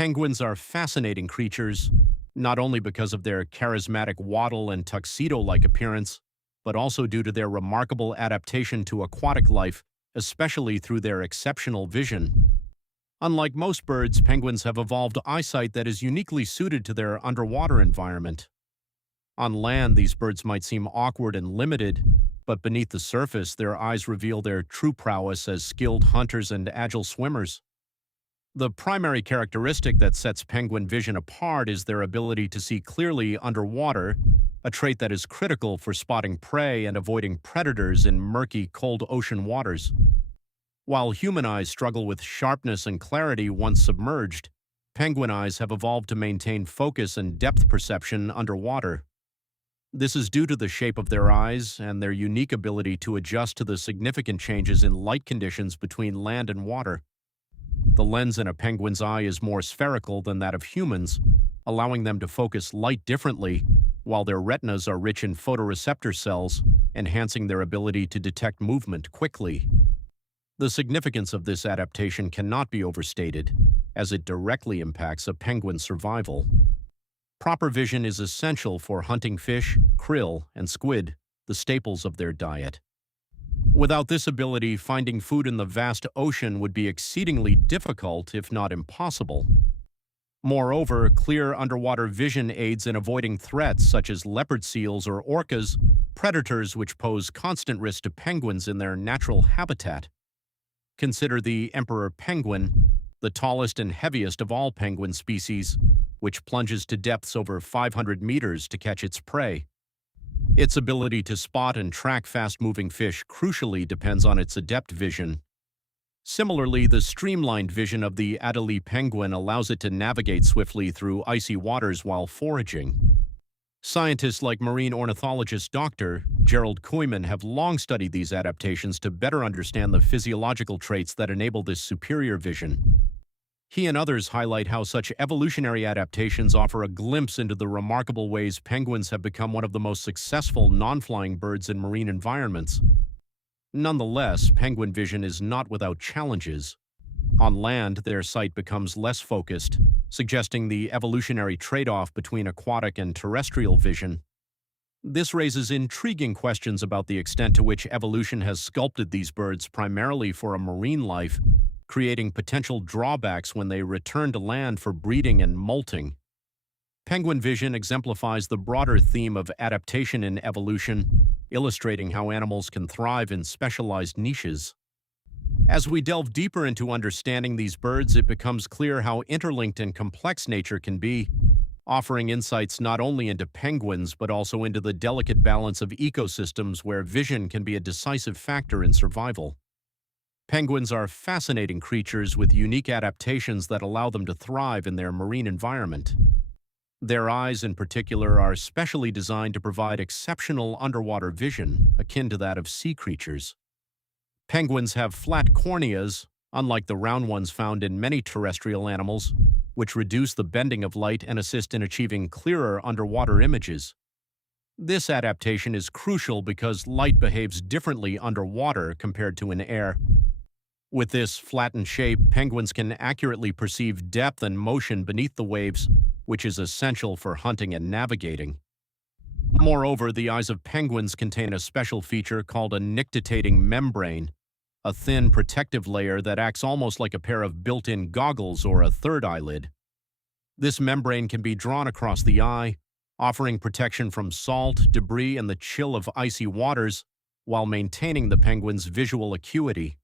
Penguins are fascinating creatures, not only because of their charismatic waddle and tuxedo-like appearance, but also due to their remarkable adaptation to aquatic life, especially through their exceptional vision. Unlike most birds, penguins have evolved eyesight that is uniquely suited to their underwater environment. On land, these birds might seem awkward and limited, but beneath the surface, their eyes reveal their true prowess as skilled hunters and agile swimmers. The primary characteristic that sets penguin vision apart is their ability to see clearly underwater, a trait that is critical for spotting prey and avoiding predators in murky, cold ocean waters. While human eyes struggle with sharpness and clarity once submerged, penguin eyes have evolved to maintain focus and depth perception underwater. This is due to the shape of their eyes and their unique ability to adjust to the significant changes in light conditions between land and water. The lens in a penguin's eye is more spherical than that of humans, allowing them to focus light differently, while their retinas are rich in photoreceptor cells, enhancing their ability to detect movement quickly. The significance of this adaptation cannot be overstated, as it directly impacts a penguin's survival. Proper vision is essential for hunting fish, krill, and squid, the staples of their diet. Without this ability, finding food in the vast ocean would be exceedingly difficult, if not impossible. Moreover, clear underwater vision aids in avoiding threats such as leopard seals or orcas, predators which pose constant risk to penguins in their natural habitat. Consider the emperor penguin, the tallest and heaviest of all penguin species, which plunges to depths over 500 meters to catch its prey. Its ability to spot and track fast-moving fish crucially depends on its adept vision. Similarly, the streamlined vision of the Adelie penguin allows it to navigate swiftly through icy waters while foraging. Scientists like marine ornithologist Dr. Gerald Koyman have long studied these adaptations to better understand the physiological traits that enable this superior vision. He and others highlight how such evolutionary adaptations offer a glimpse into the remarkable ways penguins have become one of the most successful non-flying birds in marine environments. Nonetheless, penguin vision is not without challenges. On land, their sight becomes less focused, suggesting the evolutionary trade-off between aquatic and terrestrial vision. This raises intriguing questions about the extent to which evolution has sculpted these birds primarily for a marine life, creating potential drawbacks when they return to land for breeding and molting. Penguin vision exemplifies the broader theme of adaptation in evolution, illustrating how animals can thrive in specialized niches. As we delve deeper into understanding these birds, it becomes clear how interlinked and complex nature can be, offering insights not only into penguins but also into the delicate balance of ecosystems where vision can be a decisive factor in survival. Penguins are fascinating creatures with unique adaptations that allow them to thrive in their marine environment. Their eyes, in particular, are specially designed to provide exceptional underwater vision, akin to that of sea creatures. Penguins have flat corneas, unlike the round ones found in many terrestrial animals, which reduce the bending of light and assist in achieving clearer underwater images. This adaptation is crucial because light behaves differently underwater compared to in air. With this flattened shape, penguins can accurately perceive depth and motion beneath the waves, which is essential for hunting and navigating. Moreover, the eyes of penguins contain a special feature called a nictitating membrane, a thin protective layer that acts almost like a pair of built-in goggles or a third eyelid. This membrane can be drawn across the eye, offering protection from salt, debris, and the chill of icy waters, while maintaining the penguin's visual acuity.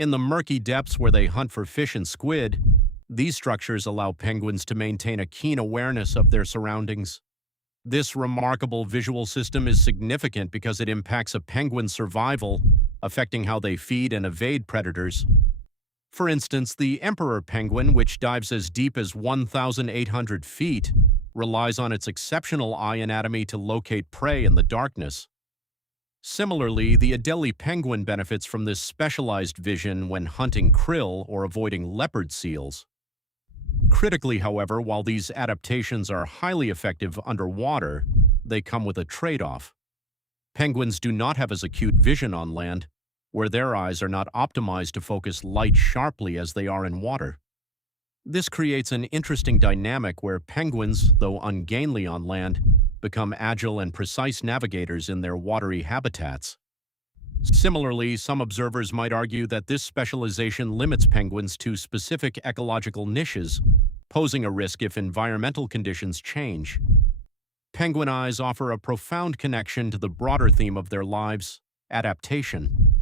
In the murky depths where they hunt for fish and squid, these structures allow penguins to maintain a keen awareness of their surroundings. This remarkable visual system is significant because it impacts a penguin's survival, affecting how they feed and evade predators. For instance, the emperor penguin, which dives as deep as 1,800 feet, relies on its exceptional eye anatomy to locate prey in the darkness. Similarly, the Adelie penguin benefits from this specialized vision when hunting krill or avoiding leopard seals. Critically, however, while these adaptations are highly effective underwater, they come with a trade-off. Penguins do not have as acute vision on land, where their eyes are not optimized to focus light sharply as they are in water. This creates an interesting dynamic where penguins, though ungainly on land, become agile and precise navigators in their watery habitats. Similarly, some observers might argue that this specialization limits penguins to specific ecological niches, posing a risk if environmental conditions change. Penguin eyes offer a profound connection to the broader theme of their lives, adaptation.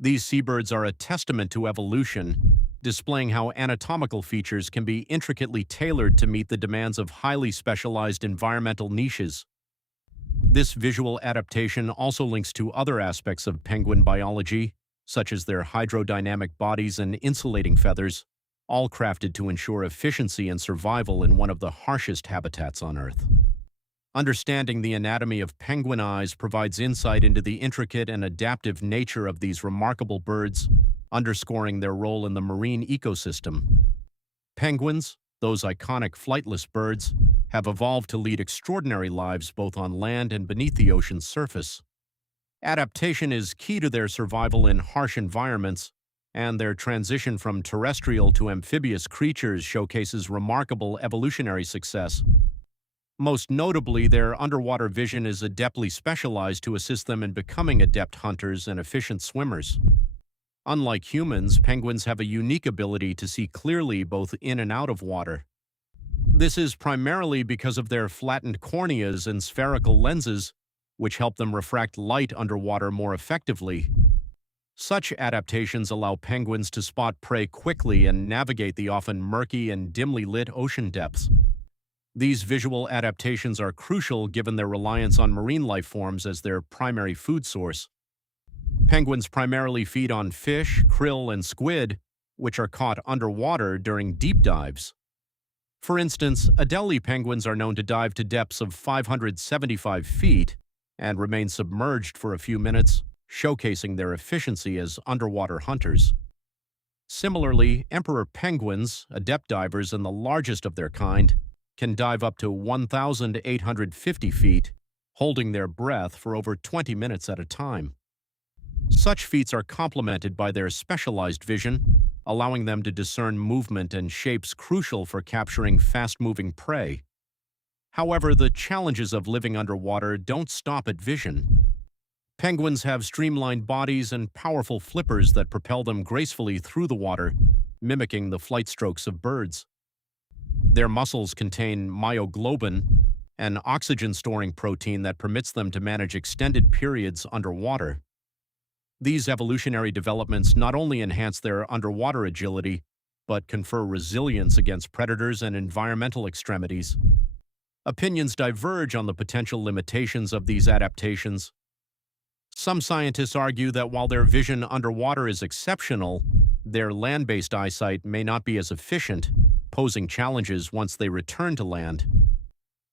These seabirds are a testament to evolution, displaying how anatomical features can be intricately tailored to meet the demands of highly specialized environmental niches. This visual adaptation also links to other aspects of penguin biology, such as their hydrodynamic bodies and insulating feathers, all crafted to ensure efficiency and survival in one of the harshest habitats on Earth. Understanding the anatomy of penguin eyes provides insight into the intricate and adaptive nature of these remarkable birds, underscoring their role in the marine ecosystem. Penguins, those iconic flightless birds, have evolved to lead extraordinary lives both on land and beneath the ocean's surface. Adaptation is key to their survival in harsh environments, and their transition from terrestrial to amphibious creatures showcases remarkable evolutionary success. Most notably, their underwater vision is adeptly specialized to assist them in becoming adept hunters and efficient swimmers. Unlike humans, penguins have a unique ability to see clearly both in and out of water. This is primarily because of their flattened corneas and spherical lenses, which help them refract light underwater more effectively. Such adaptations allow penguins to spot prey quickly and navigate the often murky and dimly lit ocean depths. These visual adaptations are crucial given their reliance on marine life forms as their primary food source. Penguins primarily feed on fish, krill, and squid, which are caught underwater during deep dives. For instance, Adelie penguins are known to dive to depths of 575 feet and remain submerged for a few minutes, showcasing their efficiency as underwater hunters. Similarly, emperor penguins, adept divers and the largest of their kind, can dive up to 1,850 feet, holding their breath for over 20 minutes at a time. Such feats are complemented by their specialized vision, allowing them to discern movement and shapes crucial for capturing fast-moving prey. However, the challenges of living underwater don't stop at vision. Penguins have streamlined bodies and powerful flippers that propel them gracefully through the water, mimicking the flight strokes of birds. Their muscles contain myoglobin, an oxygen-storing protein that permits them to manage extended periods underwater. These evolutionary developments not only enhance their underwater agility, but confer resilience against predators and environmental extremities. Opinions diverge on the potential limitations of these adaptations. Some scientists argue that while their vision underwater is exceptional, their land-based eyesight may not be as efficient, posing challenges once they return to land.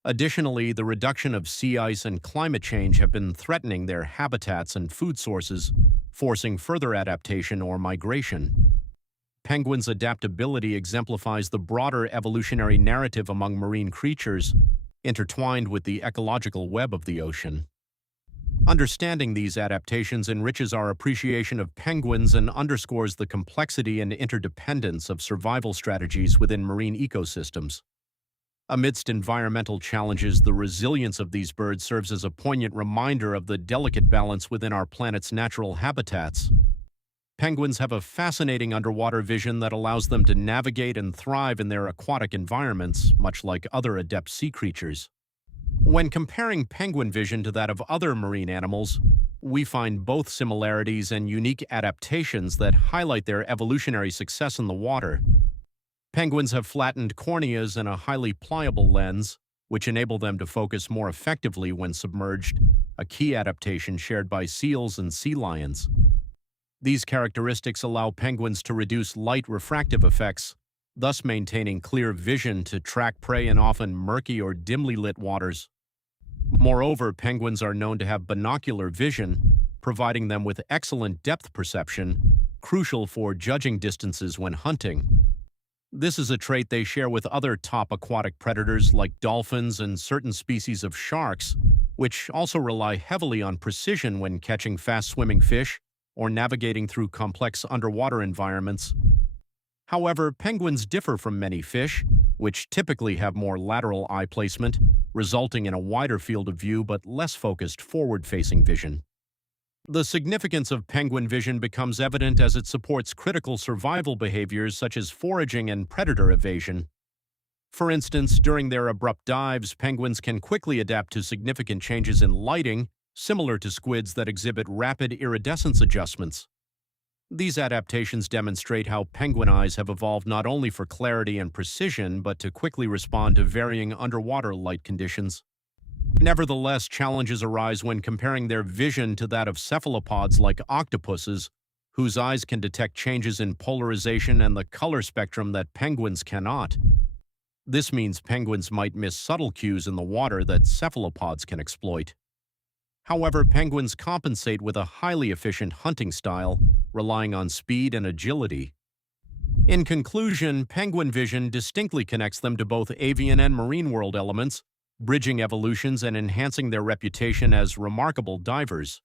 Additionally, the reduction of sea ice and climate change have been threatening their habitats and food sources, forcing further adaptation or migration. Penguins' adaptability exemplifies the broader evolutionary narrative among marine creatures, intertwined with the ecological web of the ocean. Understanding these adaptations enriches our appreciation of penguins and underscores the complexity and interdependence of survival strategies within marine ecosystems. Amidst environmental challenges, the resilience of these birds serves as a poignant reminder of the delicate balance within our planet's natural habitats. Penguins have a fascinating underwater vision that allows them to navigate and thrive in their aquatic environments, much like other adept sea creatures. When comparing penguin vision to that of other marine animals, we find both similarities and unique adaptations that highlight their evolutionary success in the water. Penguins have flattened corneas and a highly pliable lens, which enable them to focus more effectively when submerged, a key adaptation shared by seals and sea lions. These characteristics allow penguins to reduce light refractive effects, thus maintaining clear vision to track prey in often murky or dimly lit waters. Moreover, penguins are known to have binocular vision, providing them with excellent depth perception, crucial for judging distances when hunting. This is a trait they share with other top aquatic predators like dolphins and certain species of sharks, which also rely heavily on precision when catching fast-swimming fish or navigating through complex underwater environments. However, penguins differ from many fish, which typically have more lateral eye placement, resulting in a wider field of view but less focused forward-facing vision. The significance of penguin vision becomes evident as it supports critical survival behaviors such as foraging and predator evasion. For instance, during their abrupt dives, penguins can quickly adapt to significant changes in lighting, similar to squids that exhibit rapid iridescence adjustments. These adaptations demonstrate how penguin eyes have evolved not only for clarity and precision, but to quickly respond to varying underwater light conditions. Nevertheless, challenges arise when comparing their vision to that of cephalopods like octopuses, whose eyes can detect changes in polarization and the color spectrum that penguins cannot. This means penguins might miss subtle cues in the water that cephalopods can exploit. However, penguins compensate with a highly efficient hunting style, relying on speed and agility. In conclusion, penguin vision distinctly connects them to both avian and marine world elements, bridging evolutions and enhancing their reputation as remarkable divers.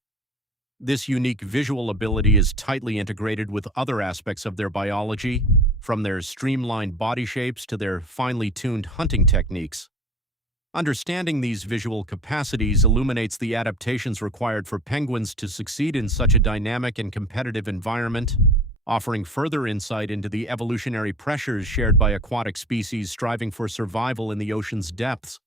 This unique visual ability is tightly integrated with other aspects of their biology, from their streamlined body shapes to their finely tuned hunting techniques. Understanding these visual capacities illuminates the adaptations required for penguins to succeed in such a dynamic and competitive environment, offering further insight into the evolutionary pressures shared by aquatic species striving for survival in the ocean's depths.